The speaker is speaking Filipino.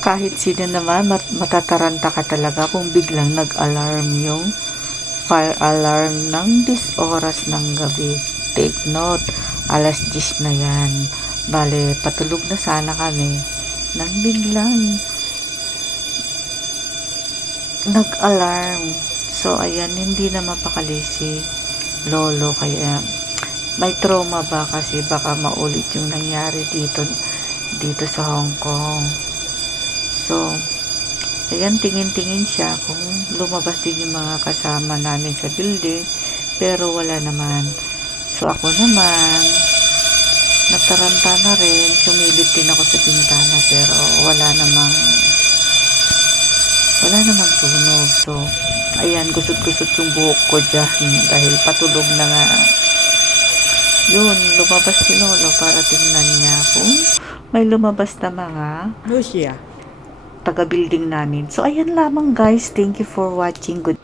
Kahit sino naman, matataranta ka talaga kung biglang nag-alarm yung fire alarm ng 10 oras ng gabi. Take note, alas 10 na yan. Bale, patulog na sana kami nang biglang nag-alarm. So, ayan, hindi na mapakali si Lolo. Kaya, may trauma ba kasi baka maulit yung nangyari dito sa Hong Kong. So, ayan, tingin-tingin siya kung lumabas din yung mga kasama namin sa building, pero wala naman. So, ako naman, nataranta na rin, sumilip din ako sa bintana, pero wala namang sunog. So, ayan, gusot-gusot yung buhok ko dyan dahil patulog na nga. Yun, lumabas si Lolo para tingnan niya kung may lumabas na mga Lucia. taga-building namin. So, ayan lamang guys. Thank you for watching. Good